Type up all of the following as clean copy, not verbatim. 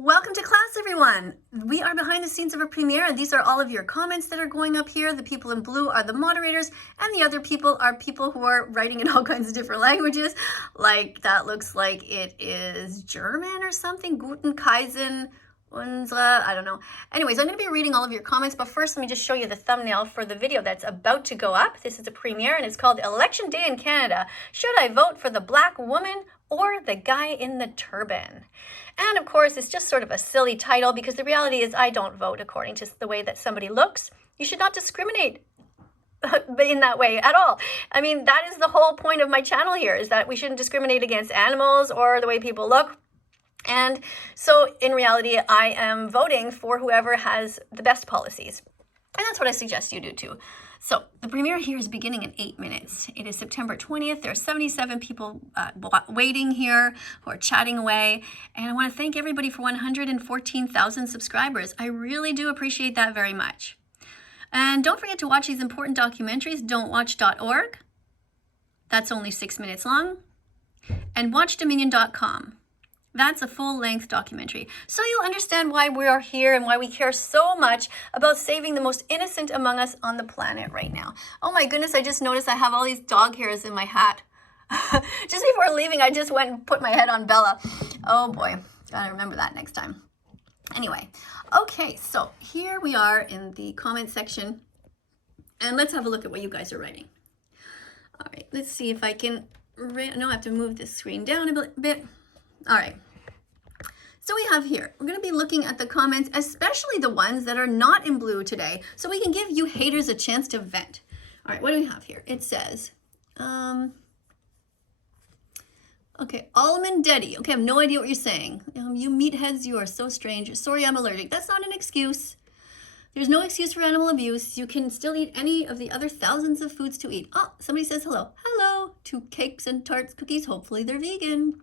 Welcome to class, everyone. We are behind the scenes of a premiere. These are all of your comments that are going up here. The people in blue are the moderators, and the other people are people who are writing in all kinds of different languages. Like, that looks like it is German or something. Guten Kaisen, unsere, I don't know. Anyways, I'm going to be reading all of your comments, but first let me just show you the thumbnail for the video that's about to go up. This is a premiere, and it's called Election Day in Canada. Should I vote for the black woman or the guy in the turban? And of course, it's just sort of a silly title because the reality is I don't vote according to the way that somebody looks. You should not discriminate in that way at all. I mean, that is the whole point of my channel here, is that we shouldn't discriminate against animals or the way people look. And so in reality, I am voting for whoever has the best policies. And that's what I suggest you do too. So the premiere here is beginning in 8 minutes. It is September 20th. There are 77 people waiting here who are chatting away. And I want to thank everybody for 114,000 subscribers. I really do appreciate that very much. And don't forget to watch these important documentaries, don'twatch.org. That's only 6 minutes long. And watchdominion.com. That's a full-length documentary. So you'll understand why we are here and why we care so much about saving the most innocent among us on the planet right now. Oh my goodness, I just noticed I have all these dog hairs in my hat. Just before leaving, I just went and put my head on Bella. Oh boy, gotta remember that next time. Anyway, okay, so here we are in the comment section. And let's have a look at what you guys are writing. All right, let's see if I can... No, I have to move this screen down a bit. All right, so we have here, we're going to be looking at the comments, especially the ones that are not in blue today, so we can give you haters a chance to vent. All right, what do we have here? It says, okay, Almond Deddy. Okay, I have no idea what you're saying. You meatheads, you are so strange. Sorry, I'm allergic. That's not an excuse. There's no excuse for animal abuse. You can still eat any of the other thousands of foods to eat. Oh, somebody says hello. Hello to cakes and tarts, cookies. Hopefully they're vegan.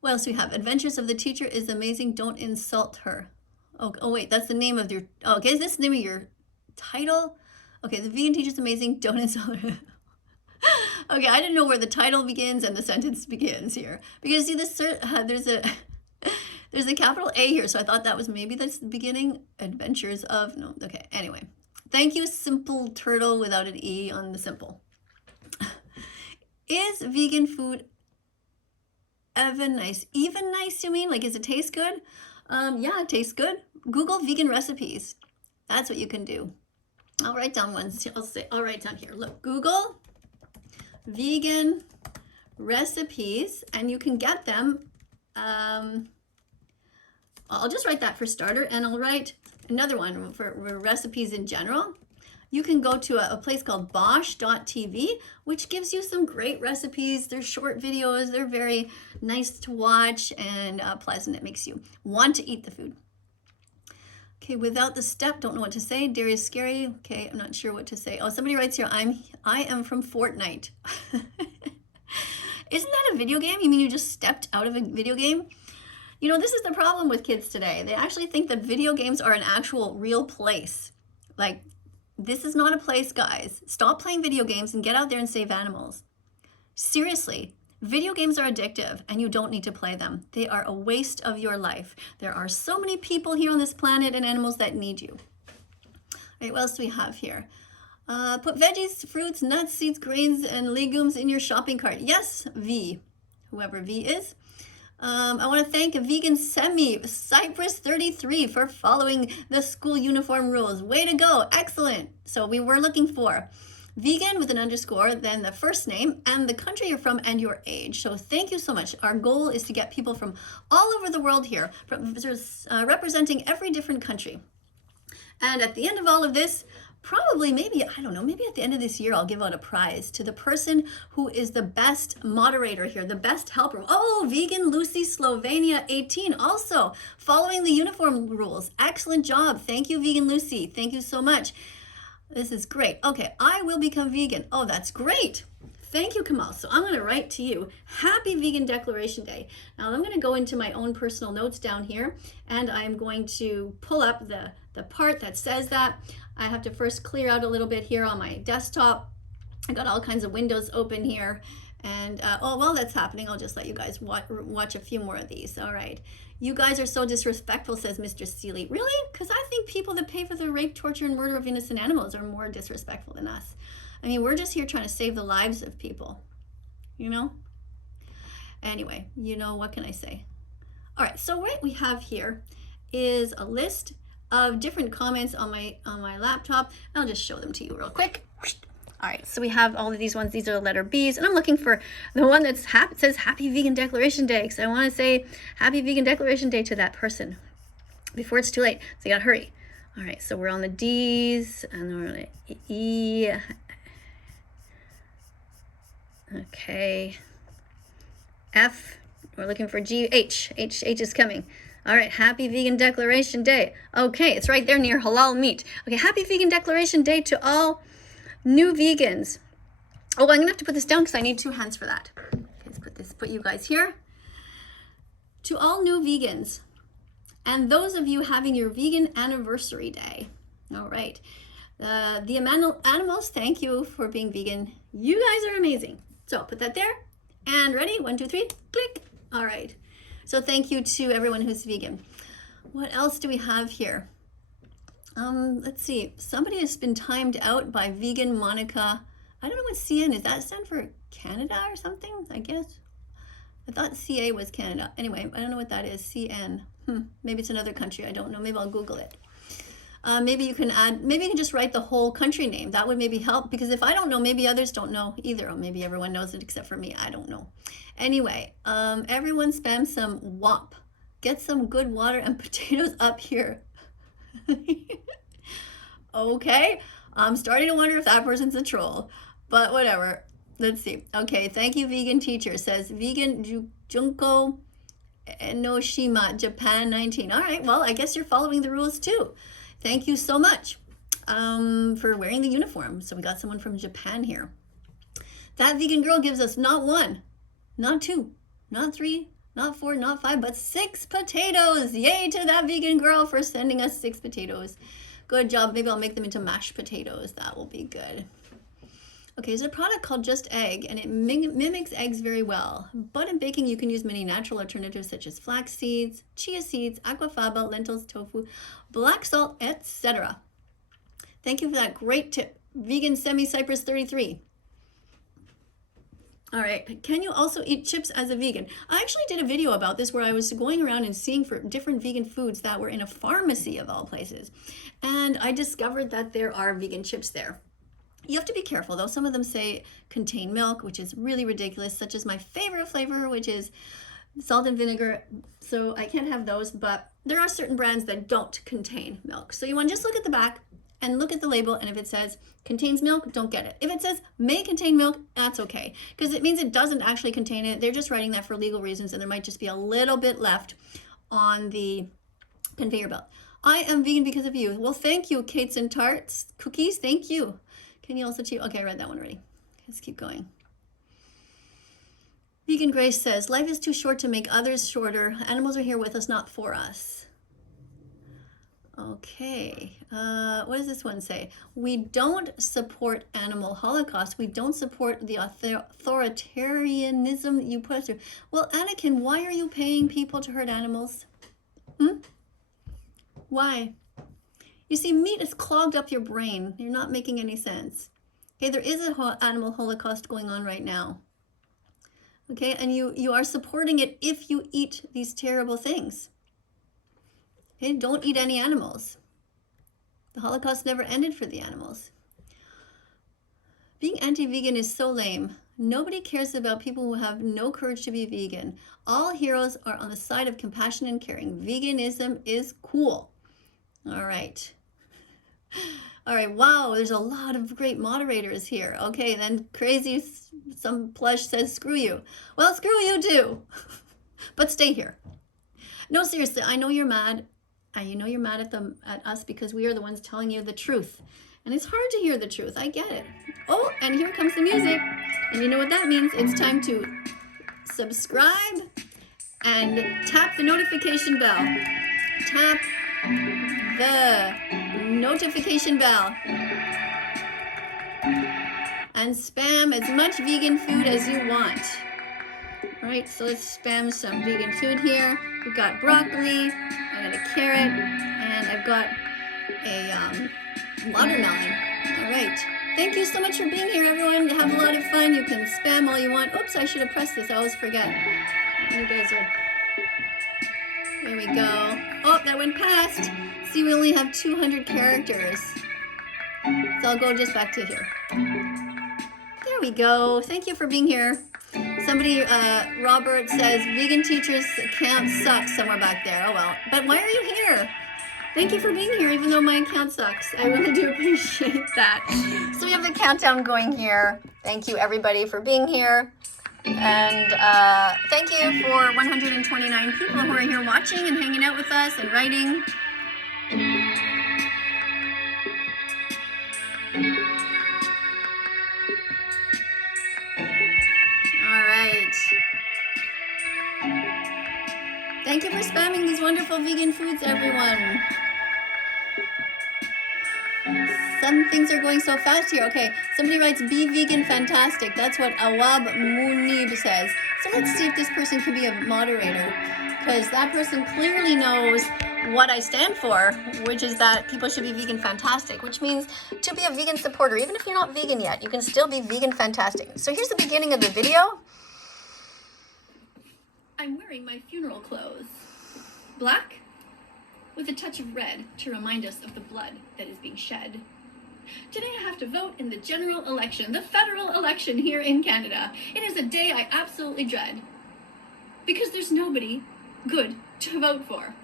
What else do we have? Adventures of the Teacher is amazing. Don't insult her. Oh wait, that's the name of your... Oh, okay, is this the name of your title? Okay, the vegan teacher is amazing. Don't insult her. Okay, I didn't know where the title begins and the sentence begins here. Because see, there's a capital A here, so I thought that was maybe that's the beginning. Adventures of... No, okay, anyway. Thank you, Simple Turtle, without an E on the simple. Is vegan food... Even nice, you mean? Like, does it taste good? Yeah, it tastes good. Google vegan recipes. That's what you can do. I'll write down ones. I'll write down here. Look, Google vegan recipes, and you can get them. I'll just write that for starter, and I'll write another one for recipes in general. You can go to a place called bosh.tv, which gives you some great recipes. They're short videos. They're very nice to watch and pleasant. It makes you want to eat the food. Okay, without the step, don't know what to say. Darius Scary. Okay, I'm not sure what to say. Oh, somebody writes here, I am from Fortnight. Isn't that a video game? You mean you just stepped out of a video game? You know, this is the problem with kids today. They actually think that video games are an actual real place. Like, this is not a place, guys. Stop playing video games and get out there and save animals. Seriously, video games are addictive and you don't need to play them. They are a waste of your life. There are so many people here on this planet and animals that need you. All right, what else do we have here? Put veggies, fruits, nuts, seeds, grains, and legumes in your shopping cart. Yes, V, whoever V is. I want to thank Vegan Semi Cypress 33 for following the school uniform rules. Way to go. Excellent. So we were looking for vegan with an underscore, then the first name and the country you're from and your age. So thank you so much. Our goal is to get people from all over the world here, representing every different country. And at the end of all of this, probably, maybe, I don't know, maybe at the end of this year, I'll give out a prize to the person who is the best moderator here, the best helper. Oh, Vegan Lucy Slovenia 18, also following the uniform rules. Excellent job. Thank you, Vegan Lucy. Thank you so much. This is great. Okay, I will become vegan. Oh, that's great. Thank you, Kamal. So I'm going to write to you, Happy Vegan Declaration Day. Now I'm going to go into my own personal notes down here, and I'm going to pull up the part that says that. I have to first clear out a little bit here on my desktop. I got all kinds of windows open here, And, oh, while that's happening, I'll just let you guys watch a few more of these. All right. You guys are so disrespectful, says Mr. Seeley. Really? Because I think people that pay for the rape, torture, and murder of innocent animals are more disrespectful than us. I mean, we're just here trying to save the lives of people, you know? Anyway, you know, what can I say? All right, so what we have here is a list of different comments on my laptop. I'll just show them to you real quick. All right, so we have all of these ones. These are the letter B's, and I'm looking for the one that's says Happy Vegan Declaration Day, because I want to say Happy Vegan Declaration Day to that person before it's too late. So you gotta hurry. All right, so we're on the D's, and then we're on the E. Okay. F. We're looking for G. H. H is coming. All right, Happy Vegan Declaration Day. Okay, it's right there near halal meat. Okay, Happy Vegan Declaration Day to all new vegans. Oh, I'm gonna have to put this down because I need 2 hands for that. Okay, let's put you guys here. To all new vegans, and those of you having your vegan anniversary day. All right, the animals, thank you for being vegan. You guys are amazing. So put that there, and ready? 1, 2, 3, click. All right. So thank you to everyone who's vegan. What else do we have here? Let's see. Somebody has been timed out by Vegan Monica. I don't know what CN is. That stand for Canada or something, I guess. I thought CA was Canada. Anyway, I don't know what that is. CN. Maybe it's another country. I don't know. Maybe I'll Google it. Maybe you can just write the whole country name. That would maybe help, because if I don't know, maybe others don't know either. Or maybe everyone knows it except for me. I don't know. Anyway, everyone spam some WAP. Get some good water and potatoes up here. Okay, I'm starting to wonder if that person's a troll, but whatever. Let's see. Okay, thank you, Vegan Teacher. Says Vegan Junko Enoshima, Japan 19. All right, well, I guess you're following the rules too. Thank you so much for wearing the uniform. So we got someone from Japan here. That vegan girl gives us not 1, not 2, not 3, not 4, not 5, but 6 potatoes. Yay to that vegan girl for sending us 6 potatoes. Good job. Maybe I'll make them into mashed potatoes. That will be good. Okay, there's a product called Just Egg, and it mimics eggs very well. But in baking, you can use many natural alternatives such as flax seeds, chia seeds, aquafaba, lentils, tofu, black salt, etc. Thank you for that great tip. Vegan Semi-Cypress 33. All right, can you also eat chips as a vegan? I actually did a video about this where I was going around and seeing for different vegan foods that were in a pharmacy of all places. And I discovered that there are vegan chips there. You have to be careful though. Some of them say contain milk, which is really ridiculous, such as my favorite flavor, which is salt and vinegar. So I can't have those, but there are certain brands that don't contain milk. So you want to just look at the back and look at the label, and if it says contains milk, don't get it. If it says may contain milk, that's okay, because it means it doesn't actually contain it. They're just writing that for legal reasons, and there might just be a little bit left on the conveyor belt. I am vegan because of you. Well, thank you, Cates and Tarts Cookies. Thank you. Can you also cheat? Okay, I read that one already. Let's keep going. Vegan Grace says, life is too short to make others shorter. Animals are here with us, not for us. Okay, what does this one say? We don't support animal holocaust. We don't support the authoritarianism you put us through. Well, Anakin, why are you paying people to hurt animals? Why? You see, meat has clogged up your brain. You're not making any sense. Okay, there is an animal holocaust going on right now. Okay, and you are supporting it if you eat these terrible things. Okay, don't eat any animals. The Holocaust never ended for the animals. Being anti-vegan is so lame. Nobody cares about people who have no courage to be vegan. All heroes are on the side of compassion and caring. Veganism is cool. All right. All right, wow, there's a lot of great moderators here. Okay, then crazy, some plush says, screw you. Well, screw you too. But stay here. No, seriously, I know you're mad. You know you're mad at us because we are the ones telling you the truth. And it's hard to hear the truth. I get it. Oh, and here comes the music. And you know what that means? It's time to subscribe and tap the notification bell. Tap the notification bell. and spam as much vegan food as you want. All right, so let's spam some vegan food here. We've got broccoli, I got a carrot, and I've got a watermelon. All right. Thank you so much for being here, everyone. Have a lot of fun. You can spam all you want. Oops, I should have pressed this. I always forget. You guys are... There we go. Oh, that went past. See, we only have 200 characters. So I'll go just back to here. There we go. Thank you for being here. Somebody, Robert says, vegan teachers account sucks somewhere back there. Oh, well. But why are you here? Thank you for being here, even though my account sucks. I really do appreciate that. So we have the countdown going here. Thank you, everybody, for being here. And thank you for 129 people who are here watching and hanging out with us and writing. All right. Thank you for spamming these wonderful vegan foods, everyone. Some things are going so fast here. Okay, somebody writes, be vegan fantastic. That's what Awab Munib says. So let's see if this person can be a moderator, because that person clearly knows what I stand for, which is that people should be vegan fantastic, which means to be a vegan supporter. Even if you're not vegan yet, you can still be vegan fantastic. So here's the beginning of the video. I'm wearing my funeral clothes. Black with a touch of red to remind us of the blood that is being shed. Today I have to vote in the general election, the federal election here in Canada. It is a day I absolutely dread because there's nobody good to vote for.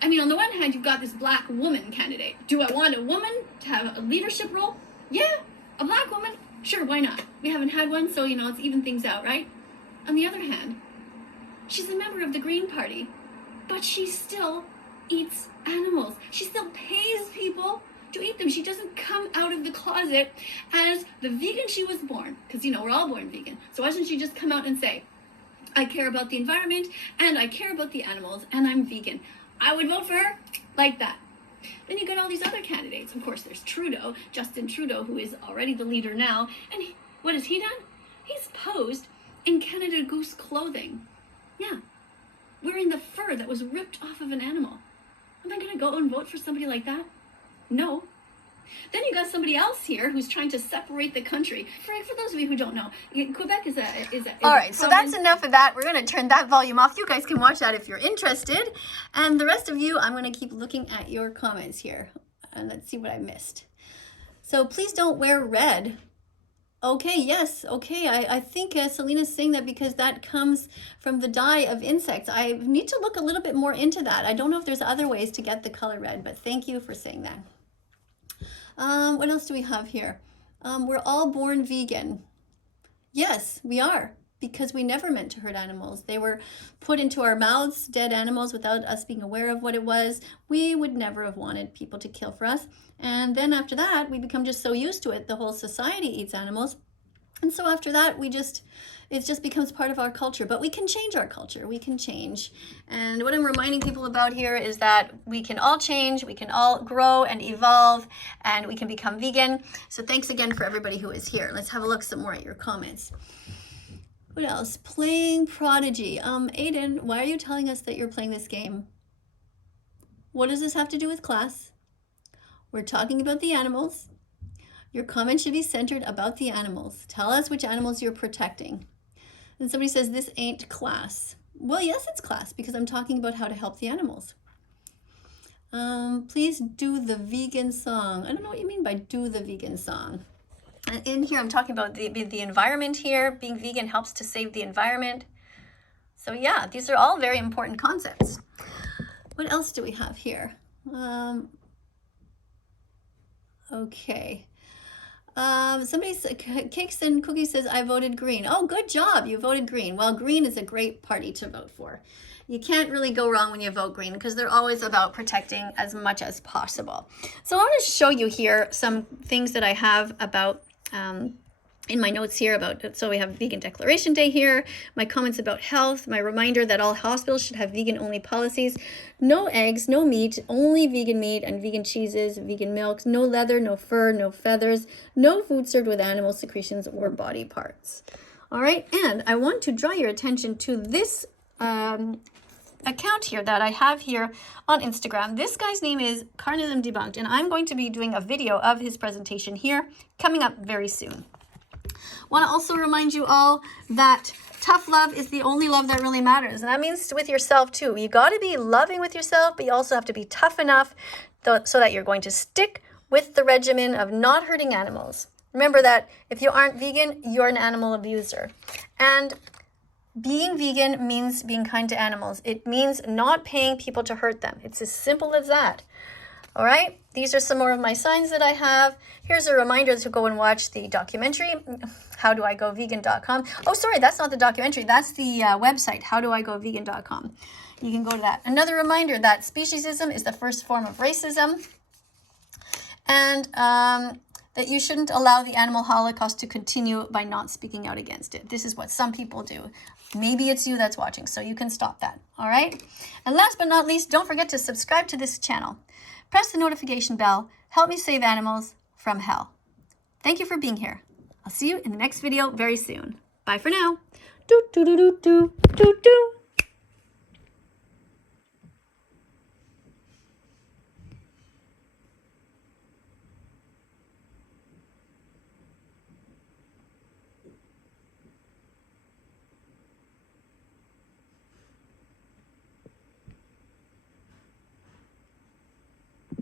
I mean, on the one hand, you've got this black woman candidate. Do I want a woman to have a leadership role? Yeah, a black woman? Sure, why not? We haven't had one, so, let's even things out, right? On the other hand, she's a member of the Green Party, but she still eats animals. She still pays people to eat them. She doesn't come out of the closet as the vegan she was born, because we're all born vegan. So why doesn't she just come out and say, I care about the environment and I care about the animals and I'm vegan? I would vote for her like that. Then you got all these other candidates. Of course, there's Trudeau, Justin Trudeau, who is already the leader now. And what has he done? He's posed in Canada Goose clothing. Yeah, wearing the fur that was ripped off of an animal. Am I going to go and vote for somebody like that? No. Then you got somebody else here who's trying to separate the country. For those of you who don't know, Quebec is a all right, so that's enough of that. We're going to turn that volume off. You guys can watch that if you're interested. And the rest of you, I'm going to keep looking at your comments here. And let's see what I missed. So please don't wear red. Okay, yes, okay. I think Selena's saying that because that comes from the dye of insects. I need to look a little bit more into that. I don't know if there's other ways to get the color red, but thank you for saying that. What else do we have here? We're all born vegan. Yes, we are, because we never meant to hurt animals. They were put into our mouths, dead animals, without us being aware of what it was. We would never have wanted people to kill for us. And then after that, we become just so used to it. The whole society eats animals. And so after that, it just becomes part of our culture. But we can change our culture. We can change. And what I'm reminding people about here is that we can all change, we can all grow and evolve, and we can become vegan. So thanks again for everybody who is here. Let's have a look some more at your comments. What else? Playing Prodigy. Aiden, why are you telling us that you're playing this game? What does this have to do with class? We're talking about the animals. Your comment should be centered about the animals. Tell us which animals you're protecting. And somebody says, this ain't class. Well, yes, it's class, because I'm talking about how to help the animals. Please do the vegan song. I don't know what you mean by do the vegan song. And in here, I'm talking about the environment here. Being vegan helps to save the environment. So yeah, these are all very important concepts. What else do we have here? Okay. Somebody, Cakes and Cookies says, I voted green. Oh, good job. You voted green. Well, green is a great party to vote for. You can't really go wrong when you vote green, because they're always about protecting as much as possible. So I want to show you here some things that I have about in my notes here about, so we have Vegan Declaration Day here, my comments about health, my reminder that all hospitals should have vegan-only policies, no eggs, no meat, only vegan meat and vegan cheeses, vegan milks, no leather, no fur, no feathers, no food served with animal secretions or body parts. All right, and I want to draw your attention to this account here that I have here on Instagram. This guy's name is Carnism Debunked, and I'm going to be doing a video of his presentation here coming up very soon. Want to also remind you all that tough love is the only love that really matters. And that means with yourself too. You got to be loving with yourself, but you also have to be tough enough so that you're going to stick with the regimen of not hurting animals. Remember that if you aren't vegan, you're an animal abuser. And being vegan means being kind to animals. It means not paying people to hurt them. It's as simple as that. All right, these are some more of my signs that I have. Here's a reminder to go and watch the documentary, howdoigovegan.com. Oh, sorry, that's not the documentary. That's the website, howdoigovegan.com. You can go to that. Another reminder that speciesism is the first form of racism, and that you shouldn't allow the animal holocaust to continue by not speaking out against it. This is what some people do. Maybe it's you that's watching, so you can stop that, all right? And last but not least, don't forget to subscribe to this channel. Press the notification bell. Help me save animals from hell. Thank you for being here. I'll see you in the next video very soon. Bye for now. Do, do, do, do, do, do, do.